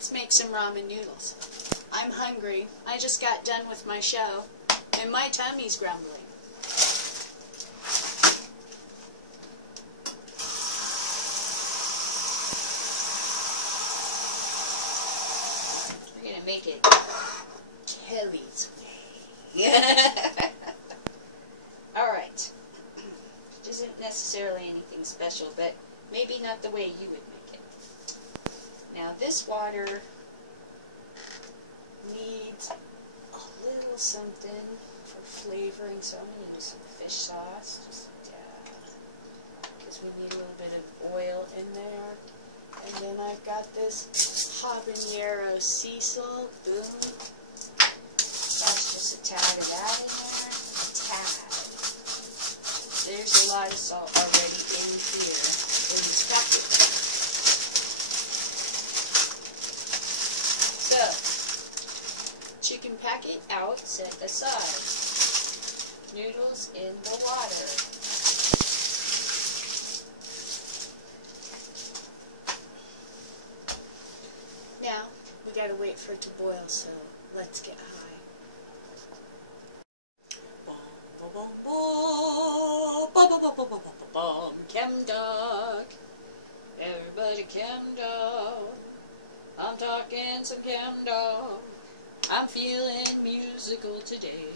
let's make some ramen noodles. I'm hungry. I just got done with my show, and my tummy's grumbling. We're gonna make it Kelly's way. Alright. Isn't necessarily anything special, but maybe not the way you would make it. Now this water needs a little something for flavoring, so I'm going to use some fish sauce, just a dab, because we need a little bit of oil in there. And then I've got this habanero sea salt, boom. That's just a tad of that in there, a tad. There's a lot of salt already in here in this packet. So, chicken packet out, set aside. Noodles in the water. Now, we gotta wait for it to boil, so let's get high. Chem-dog, everybody chem-dog, I'm talking some chem-dog, I'm feeling musical today,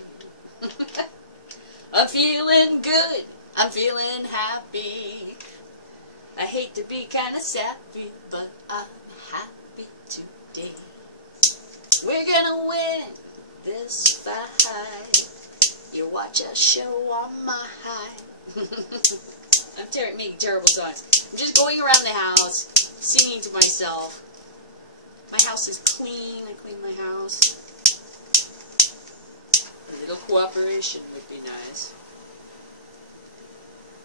I'm feeling good, I'm feeling happy, I hate to be kinda sappy, but I'm happy today, we're gonna win this fight, you watch a show on my high. I'm making terrible songs. I'm just going around the house, singing to myself. My house is clean. I clean my house. A little cooperation would be nice.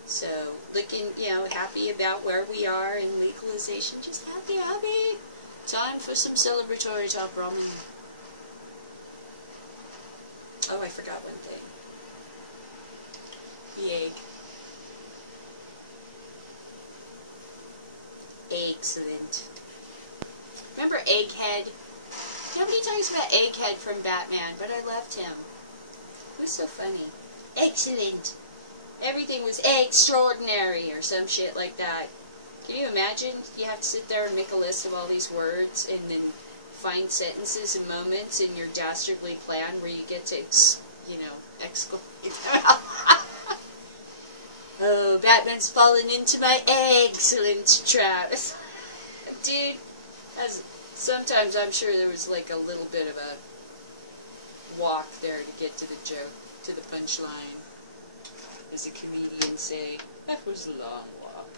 So, looking, happy about where we are in legalization. Just happy. Time for some celebratory top ramen. Oh, I forgot one thing. The egg. Excellent. Remember Egghead? Nobody talks about Egghead from Batman, but I loved him. He was so funny. Excellent. Everything was extraordinary or some shit like that. Can you imagine? You have to sit there and make a list of all these words and then find sentences and moments in your dastardly plan where you get to, exclamate them out. Oh, Batman's fallen into my excellent trap. Dude, sometimes I'm sure there was like a little bit of a walk there to get to the joke, to the punchline. As the comedians say, that was a long walk.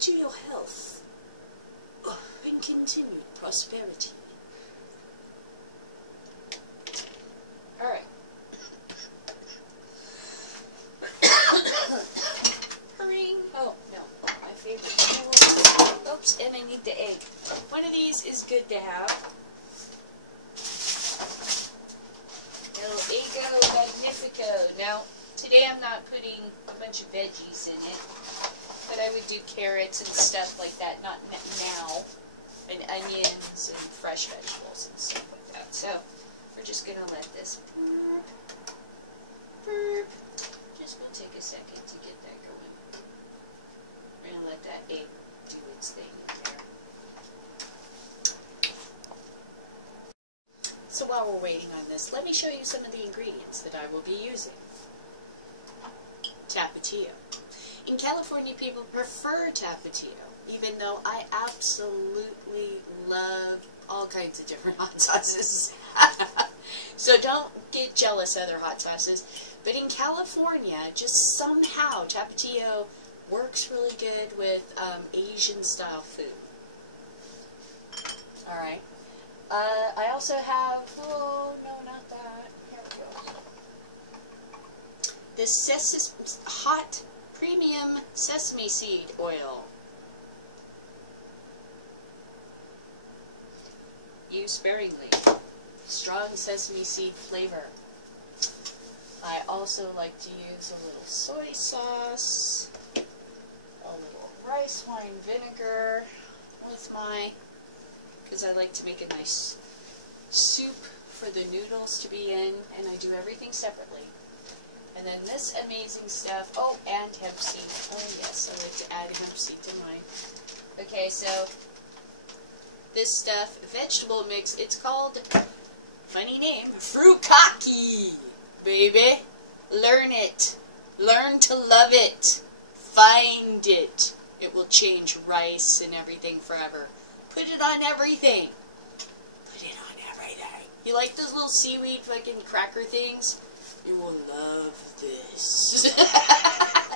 To your health. And continued prosperity. Alright. Hurry. Oh, no. My favorite. Oops, and I need the egg. One of these is good to have. El Ego Magnifico. Now, today I'm not putting a bunch of veggies in it. But I would do carrots and stuff like that, not now, and onions and fresh vegetables and stuff like that. So, we're just going to let this burp. Just going to take a second to get that going. We're going to let that egg do its thing in there. So while we're waiting on this, let me show you some of the ingredients that I will be using. Tapatio. In California, people prefer Tapatio, even though I absolutely love all kinds of different hot sauces. So don't get jealous of other hot sauces. But in California, just somehow, Tapatio works really good with Asian-style food. Alright. I also have, oh, no, not that. Here we go. This hot premium sesame seed oil. Use sparingly. Strong sesame seed flavor. I also like to use a little soy sauce, a little rice wine vinegar with my, because I like to make a nice soup for the noodles to be in, and I do everything separately. And then this amazing stuff, oh, and hemp seed. Oh yes, I like to add hemp seed to mine. Okay, so this stuff, vegetable mix, it's called, funny name, fruitcake, baby. Learn it. Learn to love it. Find it. It will change rice and everything forever. Put it on everything. Put it on everything. You like those little seaweed fucking cracker things? You will love this.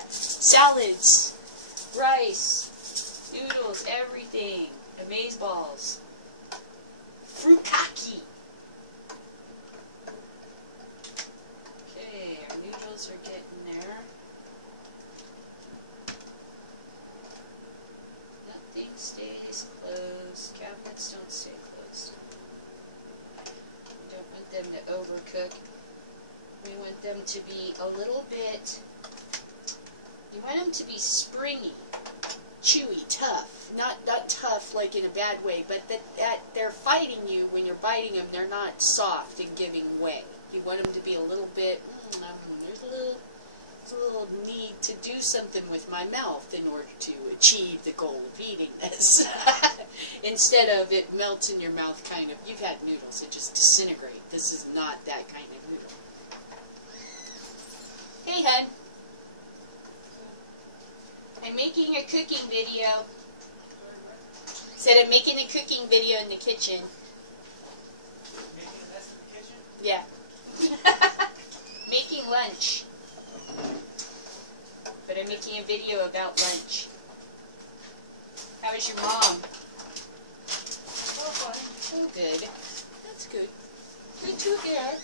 Salads, rice, noodles, everything. Amazeballs. Fruitcake. Okay, our noodles are getting there. Nothing stays closed. Cabinets don't stay closed. We don't want them to overcook. We want them to be a little bit, you want them to be springy, chewy, tough. Not tough like in a bad way, but that they're fighting you when you're biting them. They're not soft and giving way. You want them to be a little bit, there's a little need to do something with my mouth in order to achieve the goal of eating this. Instead of it melts in your mouth kind of, you've had noodles that just disintegrate. This is not that kind of noodle. Hey, hun. I'm making a cooking video. Said I'm making a cooking video in the kitchen. Making this in the kitchen? Yeah. Making lunch. But I'm making a video about lunch. How is your mom? Oh, fine. Oh, good. That's good. Good to hear.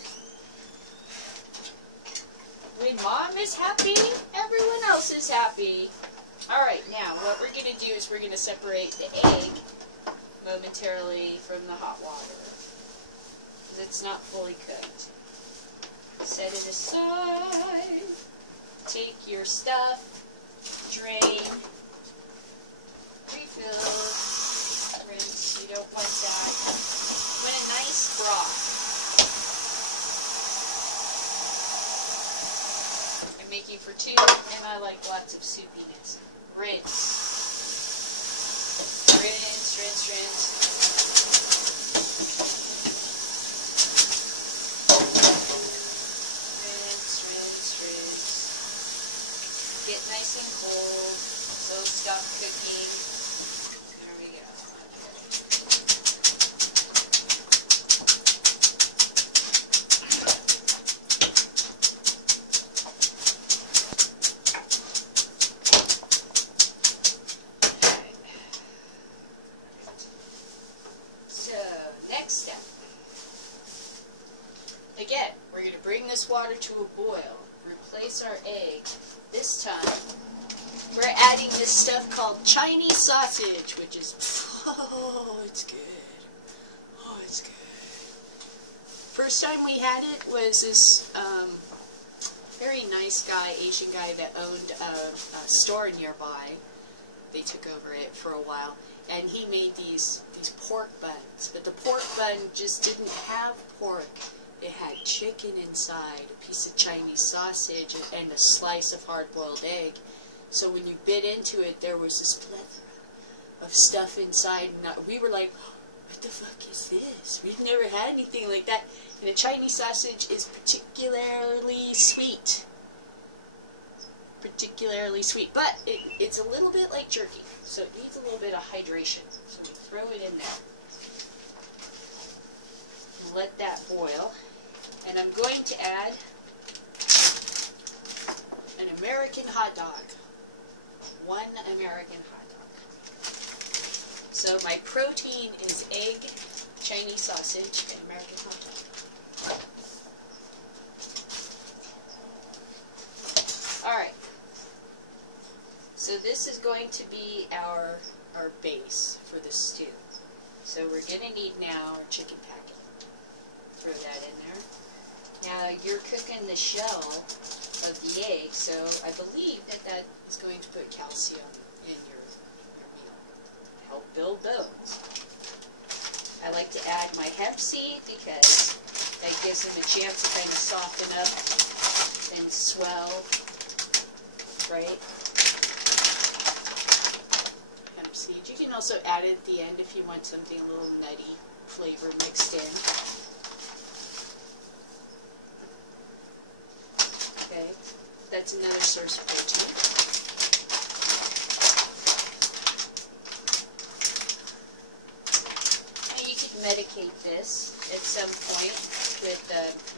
When mom is happy, everyone else is happy. Alright, now what we're going to do is we're going to separate the egg momentarily from the hot water. Because it's not fully cooked. Set it aside. Take your stuff. Drain. Refill. Rinse. You don't want that. You want a nice broth. Making for two, and I like lots of soupiness. Rinse. Rinse, rinse, rinse. Rinse, rinse, rinse. Get nice and cold, so stop cooking. There we go. Again, we're going to bring this water to a boil, replace our egg. This time, we're adding this stuff called Chinese sausage, which is, oh, it's good. Oh, it's good. First time we had it was this very nice guy, Asian guy that owned a store nearby. They took over it for a while, and he made these pork buns, but the pork bun just didn't have pork. It had chicken inside, a piece of Chinese sausage, and a slice of hard-boiled egg. So when you bit into it, there was this plethora of stuff inside. And we were like, what the fuck is this? We've never had anything like that. And a Chinese sausage is particularly sweet. Particularly sweet. But it's a little bit like jerky, so it needs a little bit of hydration. So we throw it in there. And let that boil. And I'm going to add an American hot dog. One American hot dog. So my protein is egg, Chinese sausage, and American hot dog. Alright. So this is going to be our base for the stew. So we're going to need now our chicken packet. Throw that in there. Now you're cooking the shell of the egg, so I believe that that's going to put calcium in your meal. Help build bones. I like to add my hemp seed because that gives them a chance to kind of soften up and swell, right? Hemp seed. You can also add it at the end if you want something a little nutty flavor mixed in. Okay, that's another source of protein. And you could medicate this at some point with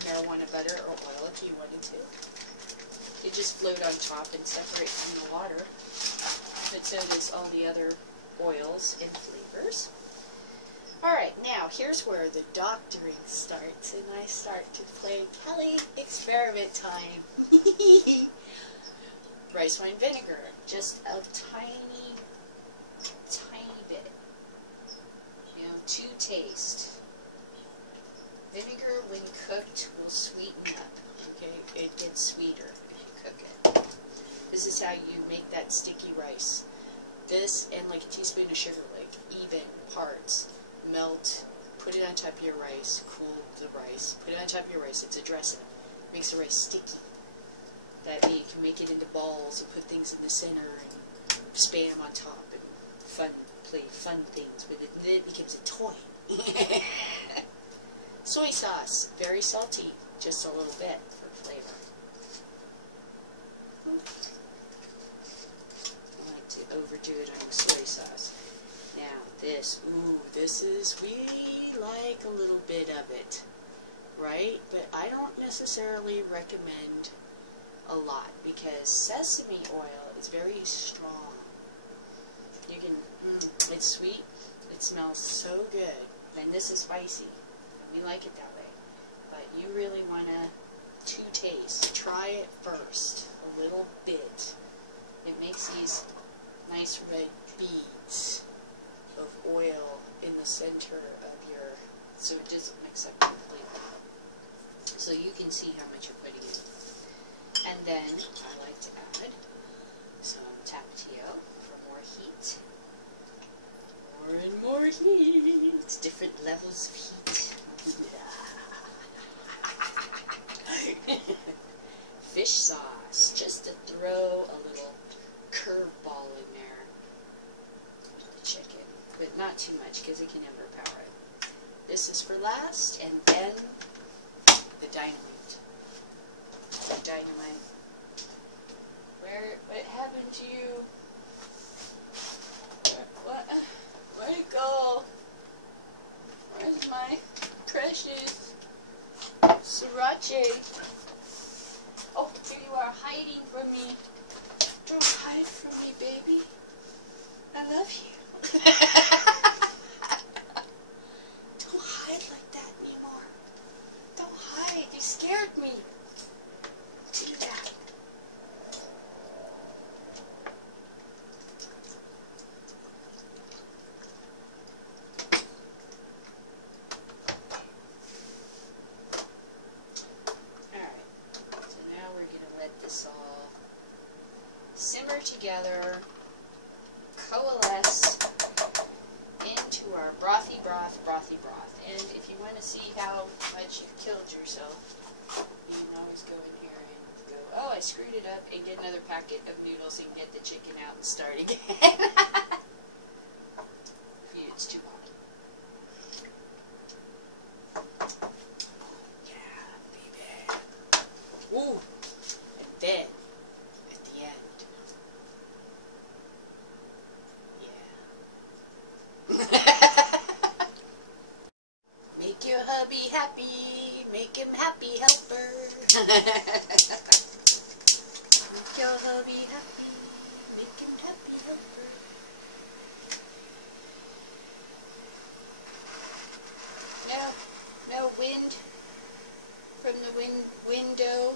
marijuana butter or oil if you wanted to. It just float on top and separate from the water. But so does all the other oils and flavors. Alright, now here's where the doctoring starts, and I start to play Kelly experiment time. Rice wine vinegar, just a tiny bit, you know, to taste. Vinegar, when cooked, will sweeten up, okay? It gets sweeter if you cook it. This is how you make that sticky rice. This and like a teaspoon of sugar, like even parts. Melt, put it on top of your rice, cool the rice, put it on top of your rice. It's a dressing. It makes the rice sticky. That way you can make it into balls and put things in the center and spam on top and play fun things with it. And then it becomes a toy. Soy sauce, very salty, just a little bit for flavor. I like to overdo it on the soy sauce. Now this, we like a little bit of it, right? But I don't necessarily recommend a lot because sesame oil is very strong. You can, it's sweet, it smells so good, and this is spicy. We like it that way. But you really want to taste. Try it first, a little bit. It makes these nice red beads of oil in the center of your, so it doesn't mix up completely. So you can see how much you're putting in. And then I like to add some tapatio for more heat. More and more heat. It's different levels of heat. Fish sauce, just to throw a little curveball in there for the chicken, but not too much because it can overpower it. This is for last, and then the dynamite. The dynamite. What happened to you? Where'd it go? Where's my precious sriracha? Oh, here you are hiding from me. Don't hide from me, baby. I love you. Don't hide like that anymore. Don't hide. You scared me. Do that. Simmer together, coalesce into our brothy broth. And if you want to see how much you've killed yourself, you can always go in here and go, oh, I screwed it up, and get another packet of noodles and get the chicken out and start again. It's too hot. Yeah, baby. Woo! And then, at the end, make your hubby happy, make him happy helper. Make your hubby happy, make him happy helper. No wind from the window.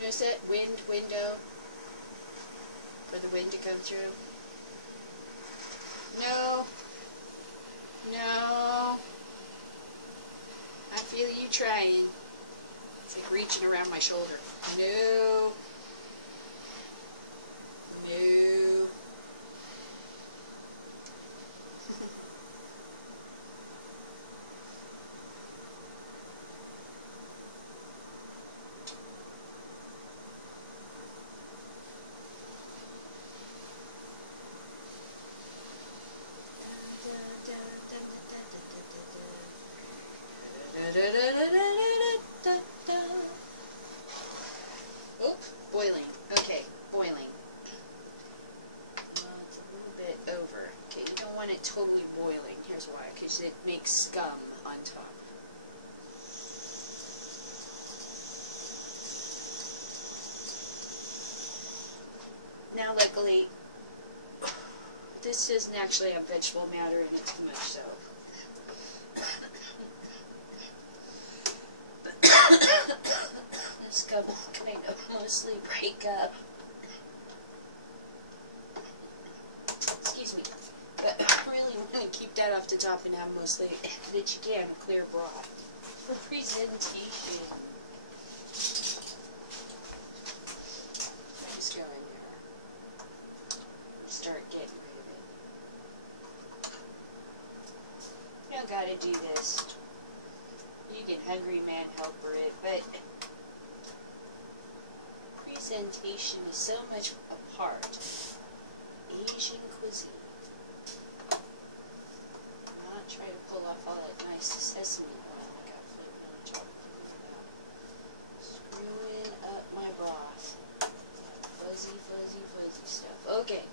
Notice that window for the wind to come through. No. I feel you trying. It's like reaching around my shoulder. No. No. Oh, boiling. Okay, boiling. It's a little bit over. Okay, you don't want it totally boiling. Here's why. Because it makes scum on top. Now, luckily, this isn't actually a vegetable matter in it too much, so. The scum will kind of mostly break up. Excuse me. But I really want to keep that off the top and have mostly that you can clear broth for presentation. Nice go in there. Start getting rid of it. You don't gotta do this. You can hungry man helper it, but presentation is so much a part of Asian cuisine. Not try to pull off all that nice sesame oil I got floating on top. Screwing up my broth. Fuzzy, fuzzy, fuzzy stuff. Okay.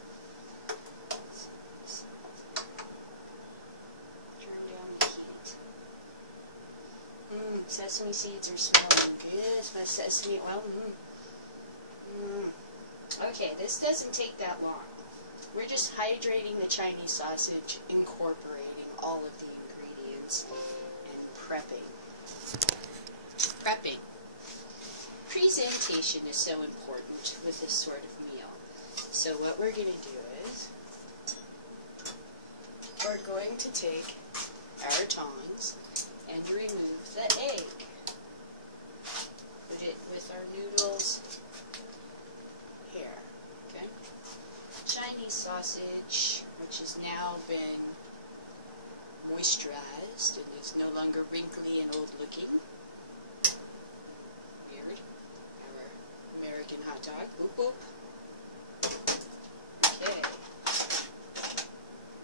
Turn down the heat. Sesame seeds are smelling good. My sesame oil. Okay, this doesn't take that long. We're just hydrating the Chinese sausage, incorporating all of the ingredients, and prepping. Prepping. Presentation is so important with this sort of meal. So what we're going to do is, we're going to take our tongs and remove the egg. Put it with our noodles here, okay? Chinese sausage, which has now been moisturized and is no longer wrinkly and old looking. Weird. Our American hot dog. Boop boop. Okay.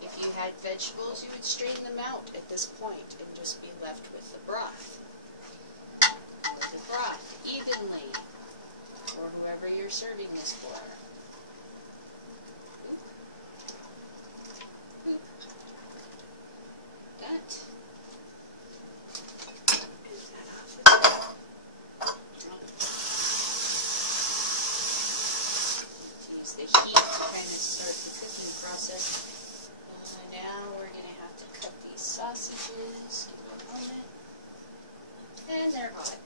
If you had vegetables, you would strain them out at this point and just be left with the broth. With the broth evenly, or whoever you're serving this for. Oop. Oop. That. Is that off the top? Use the heat to kind of start the cooking process. Now we're going to have to cut these sausages. Give it a moment. And they're hot.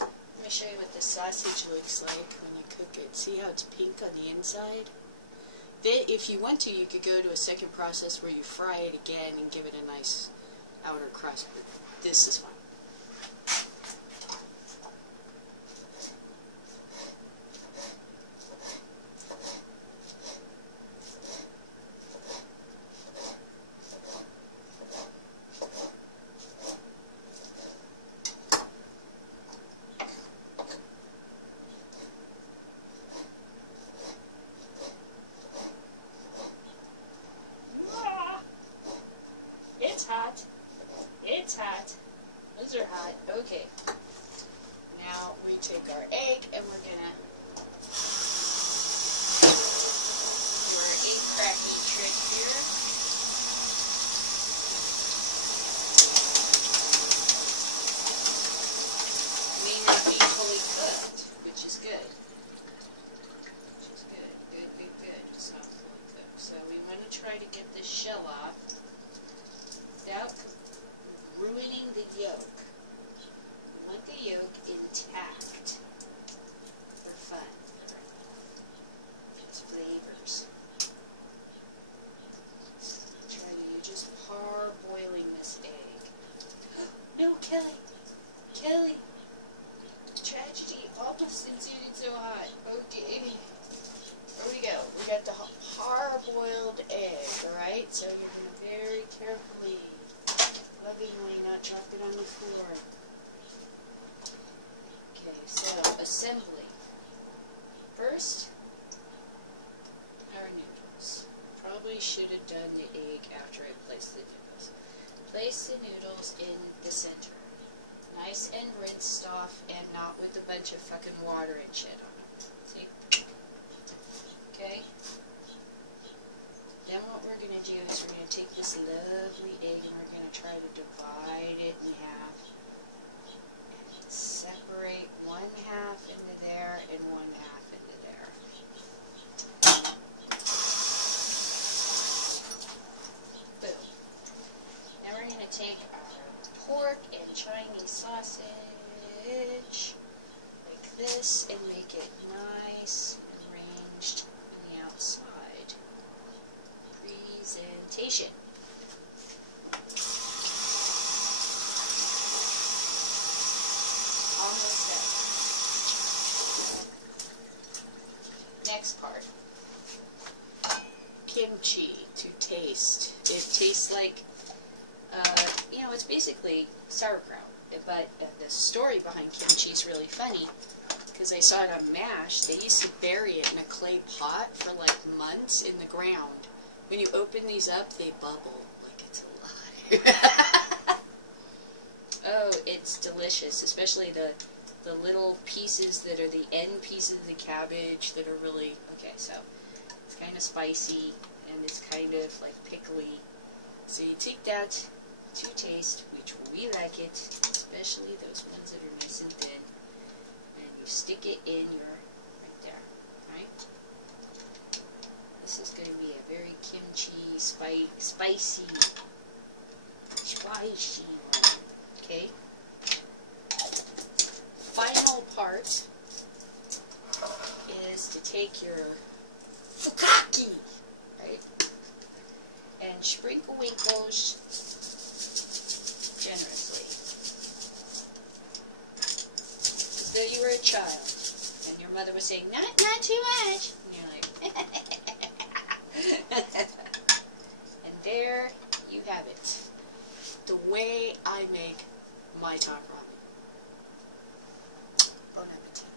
Let me show you what the sausage looks like when you cook it. See how it's pink on the inside? If you want to, you could go to a second process where you fry it again and give it a nice outer crust. But this is fine. It's hot. It's hot. Those are hot. Okay. Now we take our egg and we're gonna do our egg cracking trick here. May not be fully cooked, which is good. Which is good. Good, good, good. It's not fully cooked. So we want to try to get this shell off without ruining the yolk. We want the yolk intact for fun. It's flavors. Since it's so hot. Okay. Here we go. We got the hard-boiled egg, alright? So you're going to very carefully, lovingly not drop it on the floor. Okay, so assembly. First, our noodles. Probably should have done the egg after I placed the noodles. Place the noodles in the center. Nice and rinsed off and not with a bunch of fucking water and shit on them. See? Okay? Then what we're going to do is we're going to take this lovely egg and we're going to try to divide it in half. And separate one half into there and one half into there. Boom. Now we're going to take our pork and Chinese sausage like this and make it nice and arranged on the outside. Presentation. Almost done. Next part. Kimchi to taste. It tastes like, you know, it's basically sauerkraut. But the story behind kimchi is really funny because I saw it on MASH. They used to bury it in a clay pot for like months in the ground. When you open these up, they bubble like it's alive. Oh, it's delicious, especially the little pieces that are the end pieces of the cabbage that are really, okay, so it's kind of spicy and it's kind of like pickly. So you take that to taste, which we like it, especially those ones that are nice and thin, and you stick it in your, right there, right? This is going to be a very kimchi, spicy one, okay? Final part is to take your fukaki, right? And sprinkle winkles generously. As though you were a child. And your mother was saying, not too much. And you're like, and there you have it. The way I make my top ramen. Bon appetit.